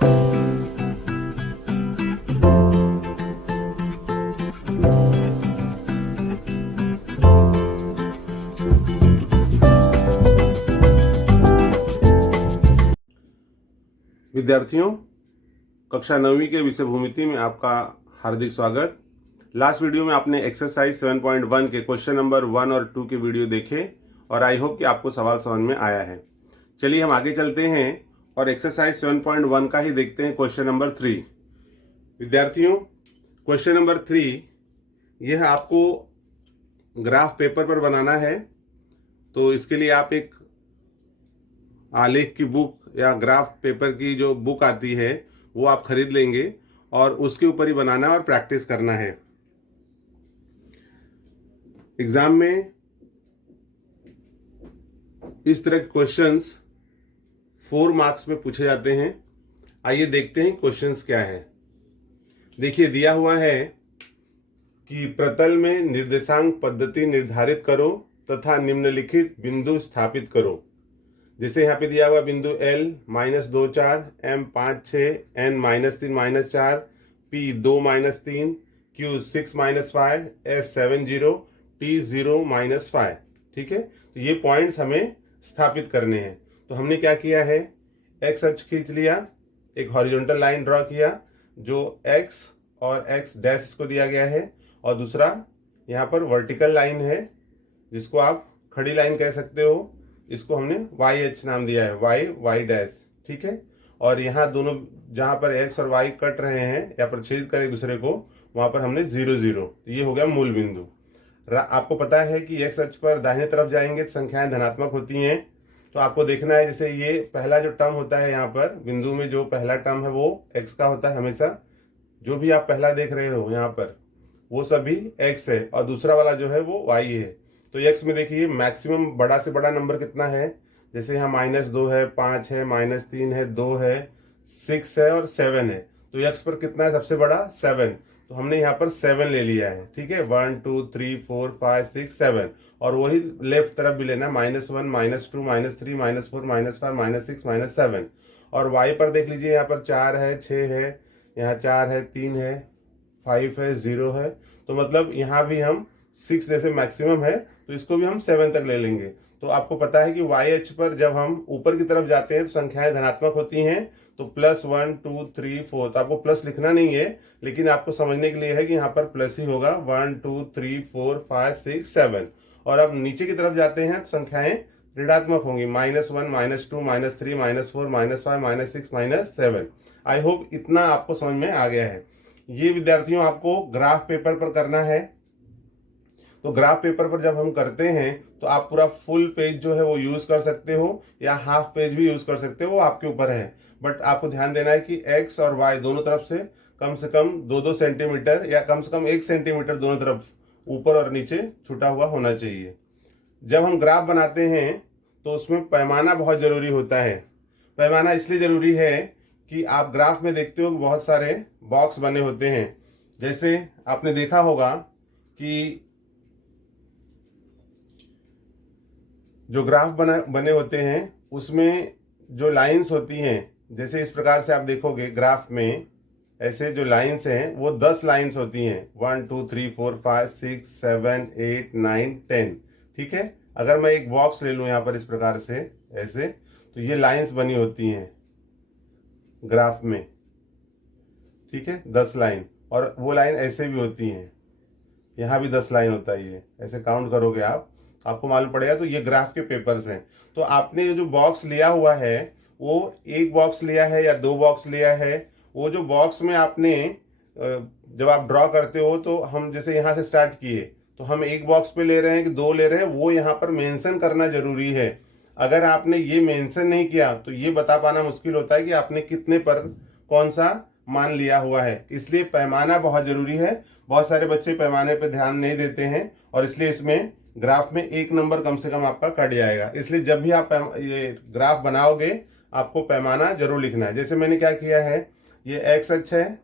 विद्यार्थियों, कक्षा 9वीं के विषय भूमिति में आपका हार्दिक स्वागत। लास्ट वीडियो में आपने एक्सरसाइज 7.1 के क्वेश्चन नंबर 1 और 2 के वीडियो देखे और आई होप कि आपको सवाल समझ में आया है। चलिए हम आगे चलते हैं और एक्सरसाइज 7.1 का ही देखते हैं क्वेश्चन नंबर 3। विद्यार्थियों, क्वेश्चन नंबर 3 यह आपको ग्राफ पेपर पर बनाना है। तो इसके लिए आप एक आलेख की बुक या ग्राफ पेपर की जो बुक आती है वो आप खरीद लेंगे और उसके ऊपर ही बनाना और प्रैक्टिस करना है। एग्जाम में इस तरह के क्वेश्चंस 4 मार्क्स में पूछे जाते हैं। आइए देखते हैं क्वेश्चंस क्या है। देखिए, दिया हुआ है कि प्रतल में निर्देशांक पद्धति निर्धारित करो तथा निम्नलिखित बिंदु स्थापित करो। जैसे यहाँ पे दिया हुआ बिंदु L -2 4, M 5 6, N -3 -4, P 2 -3, Q 6 -5, S 7 0, T 0 -5। ठीक है, तो ये पॉइंट्स हमें स्थापित करने हैं। तो हमने क्या किया है, एक्स अक्ष खींच लिया, एक हॉरिजॉन्टल लाइन ड्रॉ किया जो x और x डैश इसको दिया गया है, और दूसरा यहाँ पर वर्टिकल लाइन है जिसको आप खड़ी लाइन कह सकते हो। इसको हमने YH नाम दिया है, y डैश। ठीक है, और यहाँ दोनों जहां पर x और y कट रहे हैं या प्रच्छेद कर एक दूसरे को, वहां पर हमने 0 0। तो ये हो गया मूल बिंदु। आपको पता है कि x अक्ष पर दाहिने तरफ जाएंगे तो संख्याएं धनात्मक होती हैं। तो आपको देखना है, जैसे ये पहला जो टर्म होता है यहाँ पर बिंदु में, जो पहला टर्म है वो x का होता है हमेशा। जो भी आप पहला देख रहे हो यहाँ पर वो सभी x है, और दूसरा वाला जो है वो y है। तो x में देखिए मैक्सिमम बड़ा से बड़ा नंबर कितना है। जैसे यहाँ -2 है, 5 है, -3 है, 2 है, 6 है और 7 है। तो x पर कितना है सबसे बड़ा, 7। तो हमने यहाँ पर 7 ले लिया है। ठीक है, 1 2 3 4 5 6 7। और वही लेफ्ट तरफ भी लेना, -1 -2 -3 -4 -5 -6 -7। और y पर देख लीजिए, यहाँ पर 4 है, 6 है, यहाँ 4 है, 3 है, 5 है, 0 है। तो मतलब यहाँ भी हम 6 जैसे मैक्सिमम है, तो इसको भी हम 7 तक ले लेंगे। तो आपको पता है कि YH पर जब हम ऊपर की तरफ जाते हैं तो संख्याएं धनात्मक होती हैं। तो +1 2 3 4, तो आपको प्लस लिखना नहीं है, लेकिन आपको समझने के लिए है कि यहाँ पर प्लस ही होगा। 1 2 3 4 5 6 7। और अब नीचे की तरफ जाते हैं तो संख्याएं ऋणात्मक होंगी, -1 -2 -3 -4 -5 -6 -7। आई होप इतना आपको समझ में आ गया है। ये विद्यार्थियों आपको ग्राफ पेपर पर करना है। तो ग्राफ पेपर पर जब हम करते हैं तो आप पूरा फुल पेज जो है वो यूज कर सकते हो या हाफ पेज भी यूज कर सकते हो, वो आपके ऊपर है। बट आपको ध्यान देना है कि x और y दोनों तरफ से कम 2-2 सेंटीमीटर या कम से कम 1 सेंटीमीटर दोनों तरफ ऊपर और नीचे छुटा हुआ होना चाहिए। जब हम ग्राफ बनाते हैं तो उसमें पैमाना बहुत जरूरी होता है। पैमाना इसलिए जरूरी है कि आप ग्राफ में देखते हो कि बहुत सारे बॉक्स बने होते हैं। जैसे आपने देखा होगा कि जो ग्राफ बने होते हैं उसमें जो लाइंस होती हैं, जैसे इस प्रकार से आप देखोगे ग्राफ में, ऐसे जो लाइंस हैं वो 10 लाइंस होती हैं, 1 2 3 4 5 6 7 8 9 10। ठीक है, अगर मैं एक बॉक्स ले लूं यहाँ पर इस प्रकार से ऐसे, तो ये लाइंस बनी होती हैं ग्राफ में। ठीक है, 10 लाइन, और वो लाइन ऐसे भी होती हैं, यहाँ भी 10 लाइन होता है। ये ऐसे काउंट करोगे आप, आपको मालूम पड़ेगा। तो ये ग्राफ के पेपर्स हैं। तो आपने जो बॉक्स लिया हुआ है वो एक बॉक्स लिया है या 2 बॉक्स लिया है, वो जो बॉक्स में आपने जब आप ड्रॉ करते हो, तो हम जैसे यहाँ से स्टार्ट किए तो हम एक बॉक्स पे ले रहे हैं कि 2 ले रहे हैं, वो यहाँ पर मेंशन करना जरूरी है। अगर आपने ये मेंशन नहीं किया तो ये बता पाना मुश्किल होता है कि आपने कितने पर कौन सा मान लिया हुआ है। इसलिए पैमाना बहुत जरूरी है। बहुत सारे बच्चे पैमाने पे ध्यान नहीं देते हैं और इसलिए इसमें ग्राफ में 1 नंबर कम से कम आपका कट जाएगा। इसलिए जब भी आप ये ग्राफ बनाओगे आपको पैमाना जरूर लिखना है। जैसे मैंने क्या किया है, ये x अक्ष है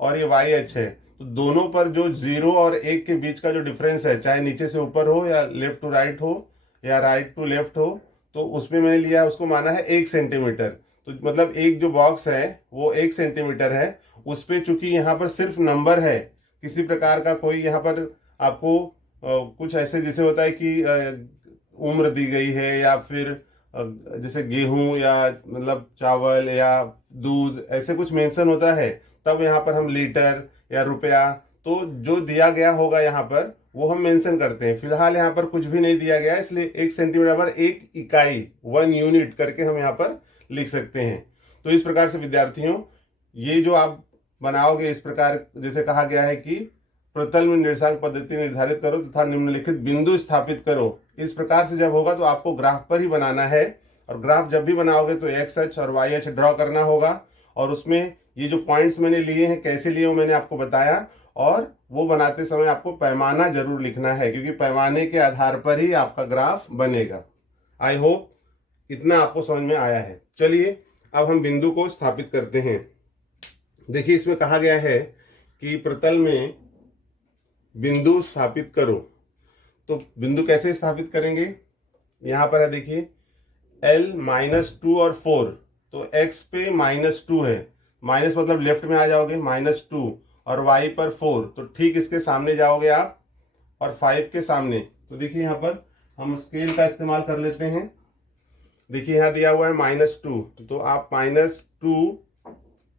और ये y अक्ष है, तो दोनों पर जो 0 और 1 के बीच का जो डिफरेंस है, चाहे नीचे से ऊपर हो या लेफ्ट टू राइट हो या राइट टू लेफ्ट हो, तो उसमें मैंने लिया, उसको माना है 1 सेंटीमीटर। तो मतलब एक जो बॉक्स है वो 1 सेंटीमीटर है, उस पे चूंकि यहाँ पर सिर्फ नंबर है, किसी प्रकार का कोई यहाँ पर आपको कुछ ऐसे जैसे होता है कि उम्र दी गई है या फिर जैसे गेहूं या मतलब चावल या दूध ऐसे कुछ मेंशन होता है, तब यहाँ पर हम लीटर या रुपया, तो जो दिया गया होगा यहाँ पर वो हम मेंशन करते हैं। फिलहाल यहाँ पर कुछ भी नहीं दिया गया है, इसलिए 1 सेंटीमीटर पर 1 इकाई 1 यूनिट करके हम यहाँ पर लिख सकते हैं। तो इस प्रकार से विद्यार्थियों, ये जो आप बनाओगे इस प्रकार, जैसे कहा गया है कि प्रतल में निर्देशांक पद्धति निर्धारित करो तथा निम्नलिखित बिंदु स्थापित करो, इस प्रकार से जब होगा तो आपको ग्राफ पर ही बनाना है। और ग्राफ जब भी बनाओगे तो एक्स अक्ष और वाई अक्ष ड्रॉ करना होगा, और उसमें ये जो पॉइंट्स मैंने लिए हैं कैसे लिए वो मैंने आपको बताया, और वो बनाते समय आपको पैमाना जरूर लिखना है, क्योंकि पैमाने के आधार पर ही आपका ग्राफ बनेगा। आई होप इतना आपको समझ में आया है। चलिए अब हम बिंदु को स्थापित करते हैं। देखिए इसमें कहा गया है कि प्रतल में बिंदु स्थापित करो, तो बिंदु कैसे स्थापित करेंगे, यहां पर है देखिए L -2 और 4, तो x पे -2 है, माइनस मतलब लेफ्ट में आ जाओगे -2, और y पर 4, तो ठीक इसके सामने जाओगे आप, और 5 के सामने। तो देखिए यहाँ पर हम स्केल का इस्तेमाल कर लेते हैं। देखिए यहाँ दिया हुआ है -2, तो आप -2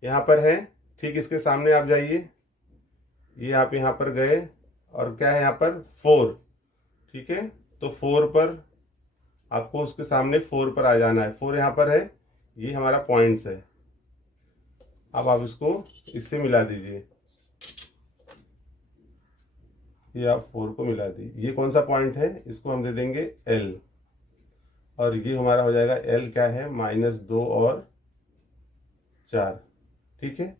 यहाँ पर है, ठीक इसके सामने आप जाइए, ये आप यहाँ पर गए, और क्या है यहाँ पर 4, ठीक है, तो 4 पर आपको उसके सामने 4 पर आ जाना है। 4 यहाँ पर है, ये हमारा पॉइंट्स है। अब आप इसको इससे मिला दीजिए, ये आप 4 को मिला दीजिए। ये कौन सा पॉइंट है, इसको हम दे देंगे L, और ये हमारा हो जाएगा L क्या है -2 और 4, ठीक है,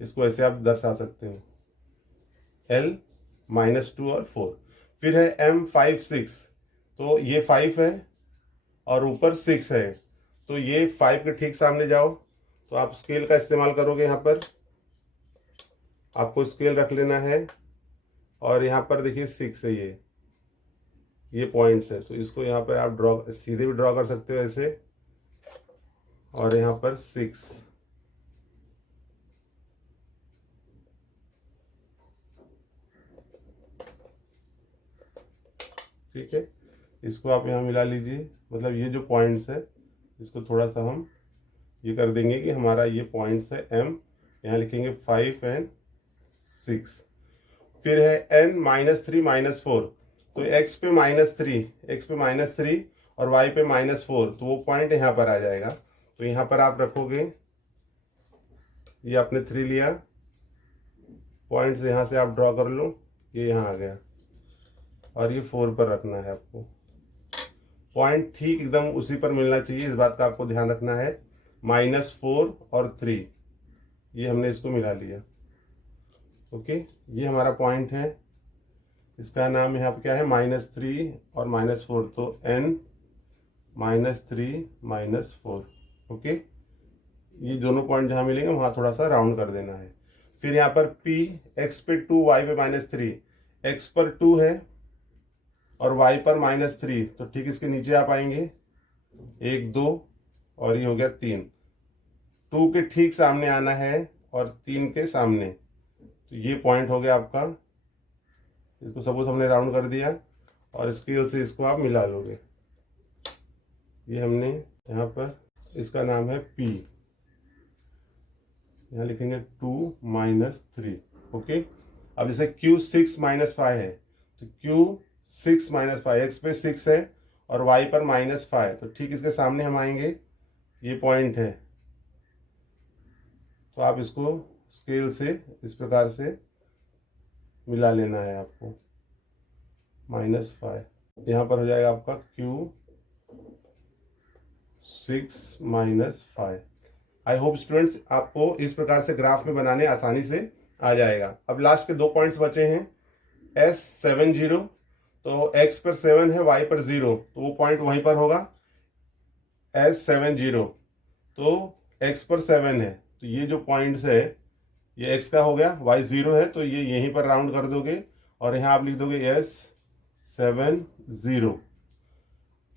इसको ऐसे आप दर्शा सकते हो L -2 और 4। फिर है M5 6, तो ये 5 है और ऊपर 6 है, तो ये 5 के ठीक सामने जाओ, तो आप स्केल का इस्तेमाल करोगे। यहाँ पर आपको स्केल रख लेना है, और यहाँ पर देखिए 6 है, ये पॉइंट्स है, तो इसको यहाँ पर आप ड्रॉ सीधे भी ड्रॉ कर सकते हो ऐसे, और यहाँ पर 6, ठीक है, इसको आप यहाँ मिला लीजिए। मतलब ये जो पॉइंट्स है इसको थोड़ा सा हम ये कर देंगे कि हमारा ये पॉइंट्स है M, यहाँ लिखेंगे 5 and 6। फिर है N -3 -4, तो x पे -3 और y पे -4, तो वो पॉइंट यहाँ पर आ जाएगा। तो यहाँ पर आप रखोगे, ये आपने 3 लिया, पॉइंट्स यहाँ से आप ड्रॉ कर लो, ये यहाँ आ गया, और ये 4 पर रखना है आपको। पॉइंट ठीक एकदम उसी पर मिलना चाहिए, इस बात का आपको ध्यान रखना है। -4 और 3, ये हमने इसको मिला लिया, ओके, ये हमारा पॉइंट है, इसका नाम यहाँ पर क्या है -3 और -4, तो N -3 -4, ओके। ये दोनों पॉइंट जहाँ मिलेंगे वहाँ थोड़ा सा राउंड कर देना है। फिर यहाँ पर P, x पे 2, y पे -3, x पर 2 है और y पर -3, तो ठीक इसके नीचे आप आएंगे, 1 2 और ये हो गया 3, 2 के ठीक सामने आना है और 3 के सामने, तो ये पॉइंट हो गया आपका। इसको सपोज हमने राउंड कर दिया, और स्केल से इसको आप मिला लोगे, ये हमने यहाँ पर, इसका नाम है P, यहाँ लिखेंगे 2 -3, ओके। अब जैसे Q 6 -5 है, तो Q 6 -5, x पे 6 है और y पर -5, तो ठीक इसके सामने हम आएंगे, ये पॉइंट है, तो आप इसको स्केल से इस प्रकार से मिला लेना है आपको, -5, यहाँ पर हो जाएगा आपका Q 6 -5। आई होप स्टूडेंट्स आपको इस प्रकार से ग्राफ में बनाने आसानी से आ जाएगा। अब लास्ट के 2 पॉइंट्स बचे हैं, S 7 0, तो x पर 7 है, y पर 0, तो वो पॉइंट वहीं पर होगा, S 7 0, तो x पर 7 है, तो ये जो पॉइंट्स है ये x का हो गया, y 0 है, तो ये यहीं पर राउंड कर दोगे, और यहाँ आप लिख दोगे S 7 0।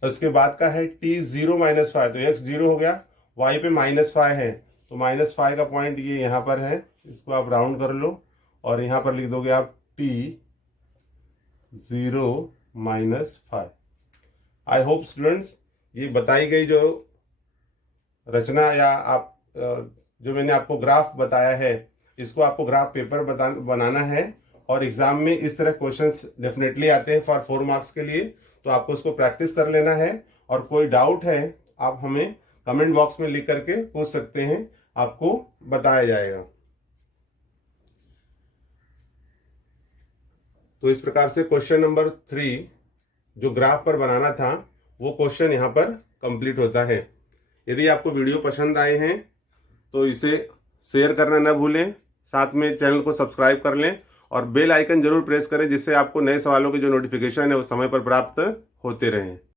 उसके बाद का है T 0 -5, तो x 0 हो गया, y पे -5 है तो -5 का पॉइंट ये यहाँ पर है, इसको आप राउंड कर लो और यहाँ पर लिख दोगे आप t 0 -5। आई होप स्टूडेंट्स ये बताई गई जो रचना या आप जो मैंने आपको ग्राफ बताया है, इसको आपको ग्राफ पेपर बनाना है और एग्जाम में इस तरह क्वेश्चंस डेफिनेटली आते हैं फॉर 4 मार्क्स के लिए, तो आपको इसको प्रैक्टिस कर लेना है। और कोई डाउट है आप हमें कमेंट बॉक्स में लिख करके पूछ सकते हैं, आपको बताया जाएगा। तो इस प्रकार से क्वेश्चन नंबर 3 जो ग्राफ पर बनाना था वो क्वेश्चन यहाँ पर कंप्लीट होता है। यदि आपको वीडियो पसंद आए हैं तो इसे शेयर करना न भूलें, साथ में चैनल को सब्सक्राइब कर लें और बेल आइकन जरूर प्रेस करें जिससे आपको नए सवालों के जो नोटिफिकेशन है वो समय पर प्राप्त होते रहें।